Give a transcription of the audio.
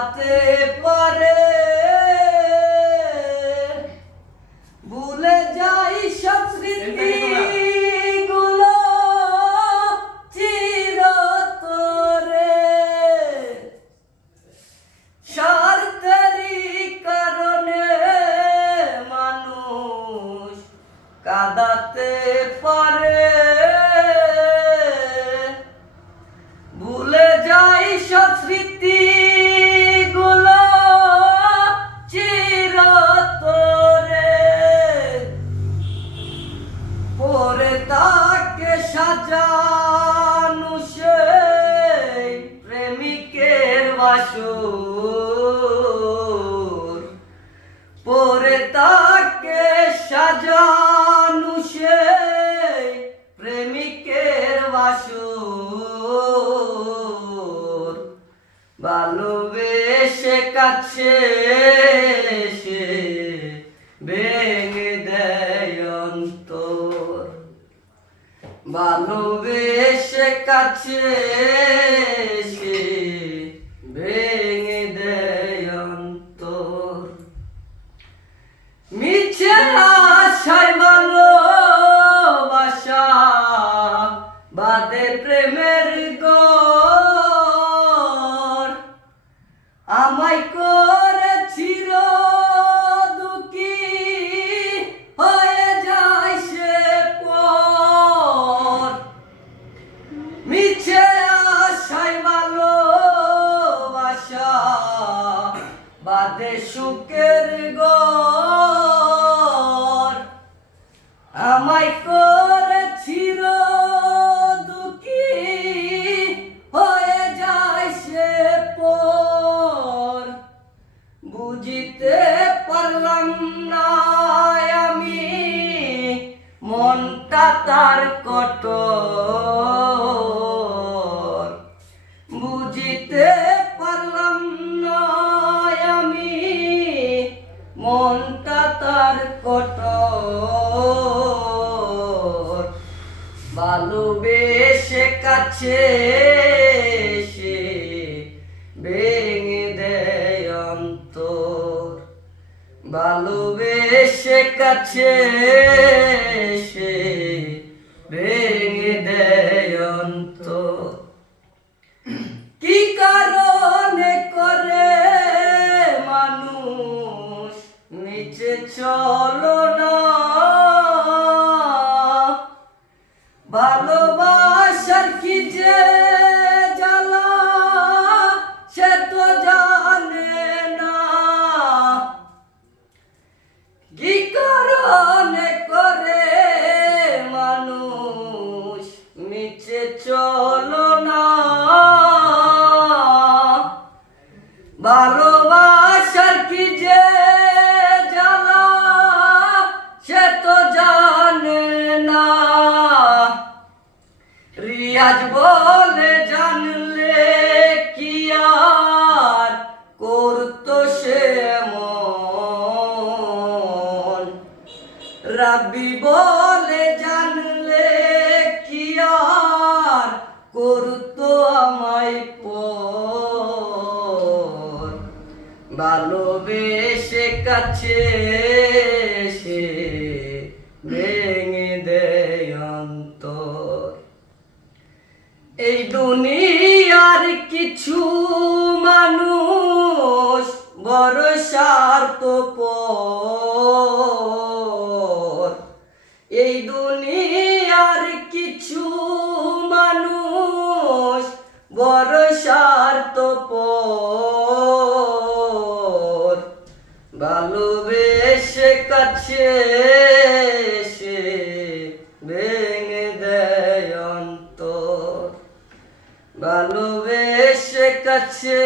কাঁদাতে পারে, ভুলে যাই সব স্মৃতিগুলো চিরতরে। স্বার্থেরই কারণে মানুষ কাঁদাতে পারে, ভুলে যাই সব স্মৃতিগুলো চিরতরে। পরে তাকে সাজানো সেই প্রেমিকের বাসর, পরে তাকে সাজানো সেই প্রেমিকের বাসর। ভালোবেসে কাছে সে ভেঙে দেয় অন্তর, ভালোবেসে কাছে সে ভেঙে দেয় অন্তর। মিছে আশায় ভালোবাসা বাদে প্রেমের ঘর, আমায় করেছিল দুঃখী হয়ে যায় সে পর। মিছে আশায় ভালোবাসা বাদে সুখের ঘর, আমায় করেছিল দুঃখী হয়ে যায় সে পর। বুঝিতে পারলাম না আমি মনটা তার কঠোর, বুঝিতে পারলাম না আমি মনটা তার কঠোর। ভালোবেসে কাছে সে ভেঙে দেয় অন্তর, ভালোবেসে কাছে সে ভেঙে দেয় অন্তর। কি কারণে করে মানুষ নিচে চলো না, ভালোবাসার কি যে জ্বালা সে তো জানে না। কি কারণে করে মানুষ নিচে চলো না, ভালোবাসার কি যে জ্বালা সে তো জানে না। রিয়াজ বলে জানলে কি আর করতো সে মন, রাব্বি বলে জানলে কি আর করতো আমায় পর। ভালোবেসে কাছে সে ভেঙে দেয় অন্তর। এই দুনিয়ার কিছু মানুষ বড় স্বার্থপর, এই দুনিয়ার কিছু মানুষ বড় স্বার্থপর। ভালোবেসে কাছে সে ভেঙে দেয় অন্তর, ভালোবেসে কাছে